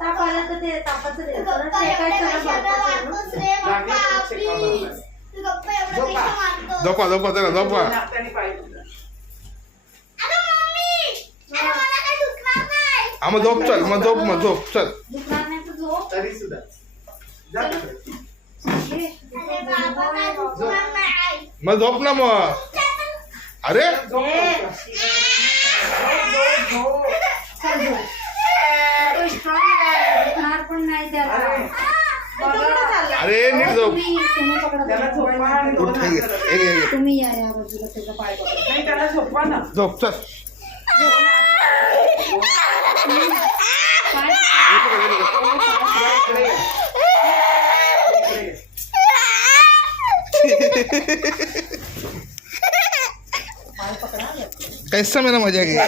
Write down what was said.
तापाला तर ते तापाचं दे. परत शेकायचं ना भरपूर. झोपा झोपा चला झोपा. मग झोप चल मग झोप मग झोप चल. दुखणार नाही तर झोप. तरी सुद्धा मग झोप ना मग. अरे दुखणार पण नाही त्याला. अरे नीट झोप. तुम्ही पकडा. उठ ये. तुम्ही या या बाजूला त्याचा पाय पकडा. नाही त्याला झोपवा ना. झोप चल. कैसा मेरा मजा गया.